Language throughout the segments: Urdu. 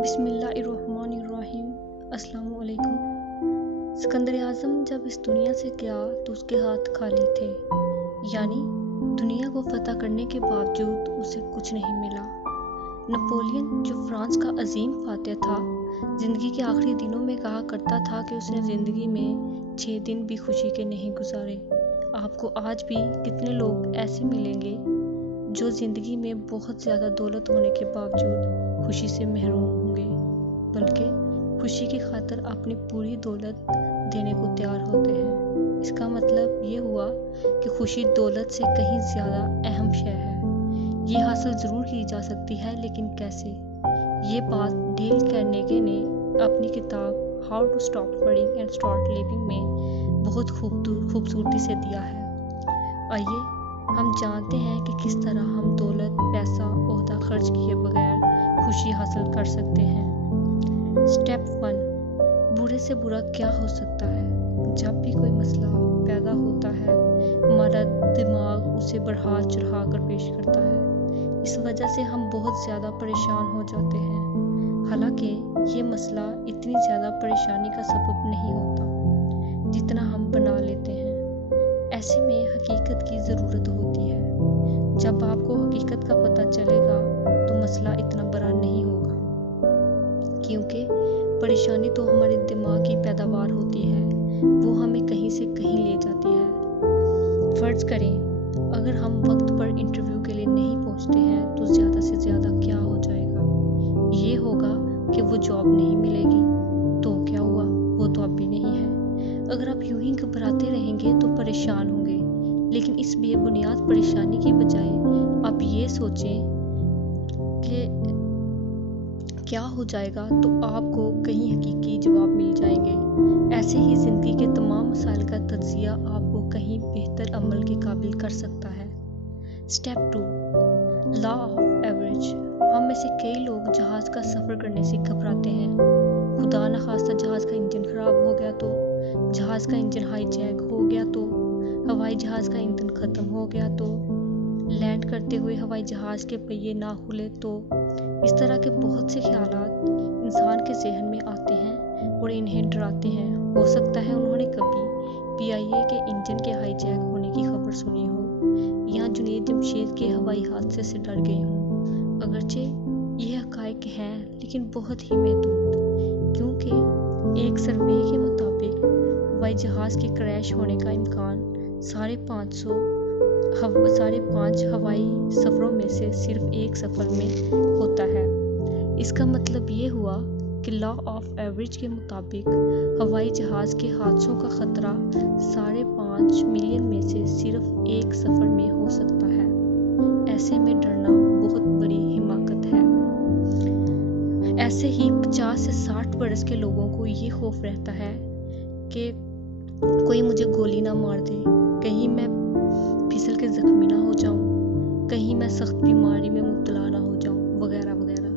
بسم اللہ الرحمن الرحیم۔ السلام علیکم۔ سکندر اعظم جب اس دنیا سے گیا تو اس کے ہاتھ خالی تھے، یعنی دنیا کو فتح کرنے کے باوجود اسے کچھ نہیں ملا۔ نپولین جو فرانس کا عظیم فاتح تھا، زندگی کے آخری دنوں میں کہا کرتا تھا کہ اس نے زندگی میں 6 دن بھی خوشی کے نہیں گزارے۔ آپ کو آج بھی کتنے لوگ ایسے ملیں گے جو زندگی میں بہت زیادہ دولت ہونے کے باوجود خوشی سے محروم ہوں گے، بلکہ خوشی کی خاطر اپنی پوری دولت دینے کو تیار ہوتے ہیں۔ اس کا مطلب یہ ہوا کہ خوشی دولت سے کہیں زیادہ اہم شے ہے۔ یہ حاصل ضرور کی جا سکتی ہے، لیکن کیسے؟ یہ بات ڈیل کارنیگی نے اپنی کتاب how to stop worrying and start living میں بہت خوبصورتی سے دیا ہے۔ آئیے ہم جانتے ہیں کہ کس طرح ہم دولت، پیسہ، عہدہ خرچ کیے بغیر خوشی حاصل کر سکتے ہیں۔ سٹیپ 1، برے سے برا کیا ہو سکتا ہے؟ جب بھی کوئی مسئلہ پیدا ہوتا ہے، ہمارا دماغ اسے بڑھا چڑھا کر پیش کرتا ہے۔ اس وجہ سے ہم بہت زیادہ پریشان ہو جاتے ہیں، حالانکہ یہ مسئلہ اتنی زیادہ پریشانی کا سبب نہیں ہوتا جتنا ہم بنا لیتے ہیں۔ ایسے میں حقیقت کی ضرورت ہوتی ہے۔ جب آپ کو حقیقت کا پتہ چلے گا تو مسئلہ اتنا بڑا نہیں ہوگا، کیونکہ پریشانی تو ہمارے دماغ کی پیداوار ہوتی ہے، وہ ہمیں کہیں سے کہیں لے جاتی ہے۔ فرض کریں اگر ہم وقت پر انٹرویو کے لیے نہیں پہنچتے ہیں تو زیادہ سے زیادہ کیا ہو جائے گا؟ یہ ہوگا کہ وہ جاب نہیں ملے گی۔ تو کیا ہوا؟ وہ تو اب بھی نہیں ہے۔ اگر آپ یوں ہی گھبراتے رہیں گے تو پریشان ہوں گے، لیکن اس بے بنیاد پریشانی کی بجائے آپ یہ سوچیں کہ کیا ہو جائے گا، تو آپ کو کہیں حقیقی جواب مل جائیں گے۔ ایسے ہی زندگی کے تمام مسائل کا تجزیہ آپ کو کہیں بہتر عمل کے قابل کر سکتا ہے۔ Step 2، law of average. ہم میں سے کئی لوگ جہاز کا سفر کرنے سے گھبراتے ہیں۔ خدا نخواستہ جہاز کا انجن خراب ہو گیا تو، جہاز کا انجن ہائی جیک ہو گیا تو، ہوائی جہاز کا ایندھن ختم ہو گیا تو، لینڈ کرتے ہوئے ہوائی جہاز کے پہیے نہ کھلے تو۔ اس طرح کے بہت سے خیالات انسان کے ذہن میں آتے ہیں اور انہیں ڈراتے ہیں۔ ہو سکتا ہے انہوں نے کبھی PIA کے انجن کے ہائی جیک ہونے کی خبر سنی ہو، یا جنید جمشید کے ہوائی حادثے سے ڈر گئے ہوں۔ اگرچہ یہ حقائق ہیں، لیکن بہت ہی محدود، کیونکہ ایک سروے کے مطابق ہوائی جہاز کے کریش ہونے کا امکان 5.5 ہوائی سفروں میں سے صرف ایک سفر میں ہوتا ہے۔ اس کا مطلب یہ ہوا کہ لا آف ایوریج کے مطابق ہوائی جہاز کے حادثوں کا خطرہ 5.5 ملین میں سے صرف ایک سفر میں ہو سکتا ہے۔ ایسے میں ڈرنا بہت بڑی حماقت ہے۔ ایسے ہی 50 سے 60 برس کے لوگوں کو یہ خوف رہتا ہے کہ کوئی مجھے گولی نہ مار دے، کہیں میں پھسل کے زخمی نہ ہو جاؤں، کہیں میں سخت بیماری میں مبتلا نہ ہو جاؤں، وغیرہ وغیرہ۔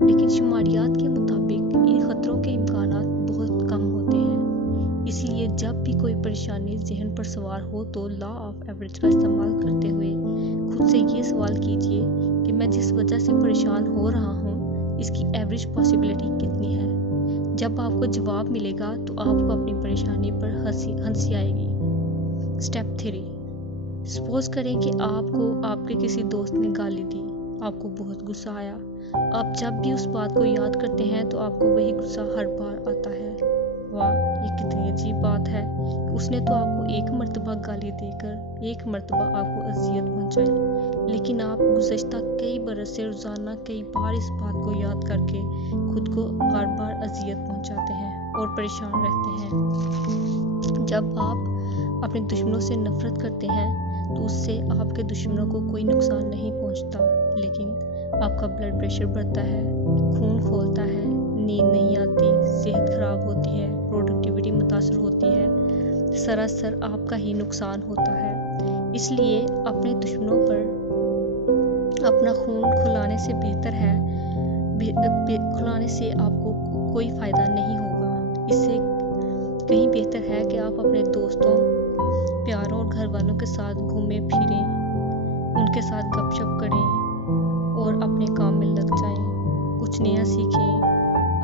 لیکن شماریات کے مطابق ان خطروں کے امکانات بہت کم ہوتے ہیں۔ اس لیے جب بھی کوئی پریشانی ذہن پر سوار ہو تو لا آف ایوریج کا استعمال کرتے ہوئے خود سے یہ سوال کیجیے کہ میں جس وجہ سے پریشان ہو رہا ہوں، اس کی ایوریج پاسبلٹی کتنی ہے؟ جب آپ کو جواب ملے گا تو آپ کو اپنی پریشانی پر ہنسی آئے گی۔ سٹیپ 3، سپوز کریں کہ آپ کو آپ کے کسی دوست نے گالی دی، آپ کو بہت غصہ آیا۔ آپ جب بھی اس بات کو یاد کرتے ہیں تو آپ کو وہی غصہ ہر بار آتا ہے۔ واہ، یہ کتنی عجیب بات ہے کہ اس نے تو آپ کو ایک مرتبہ گالی دے کر ایک مرتبہ آپ کو اذیت پہنچائی، لیکن آپ گزشتہ کئی برس سے روزانہ کئی بار اس بات کو یاد کر کے خود کو بار بار اذیت پہنچاتے ہیں اور پریشان رہتے ہیں۔ جب آپ اپنے دشمنوں سے نفرت کرتے ہیں تو اس سے آپ کے دشمنوں کو کوئی نقصان نہیں پہنچتا، لیکن آپ کا بلڈ پریشر بڑھتا ہے، خون کھولتا ہے، نیند نہیں آتی، صحت خراب ہوتی ہے، پروڈکٹیوٹی متاثر ہوتی ہے، سراسر آپ کا ہی نقصان ہوتا ہے۔ اس لیے اپنے دشمنوں پر اپنا خون کھلانے سے کھلانے سے آپ کو کوئی فائدہ نہیں ہوگا۔ اس سے کہیں بہتر ہے کہ آپ اپنے دوستوں، پیاروں اور گھر والوں کے ساتھ گھومیں پھریں، ان کے ساتھ گپ شپ کریں اور اپنے کام میں لگ جائیں، کچھ نیا سیکھیں،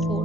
4,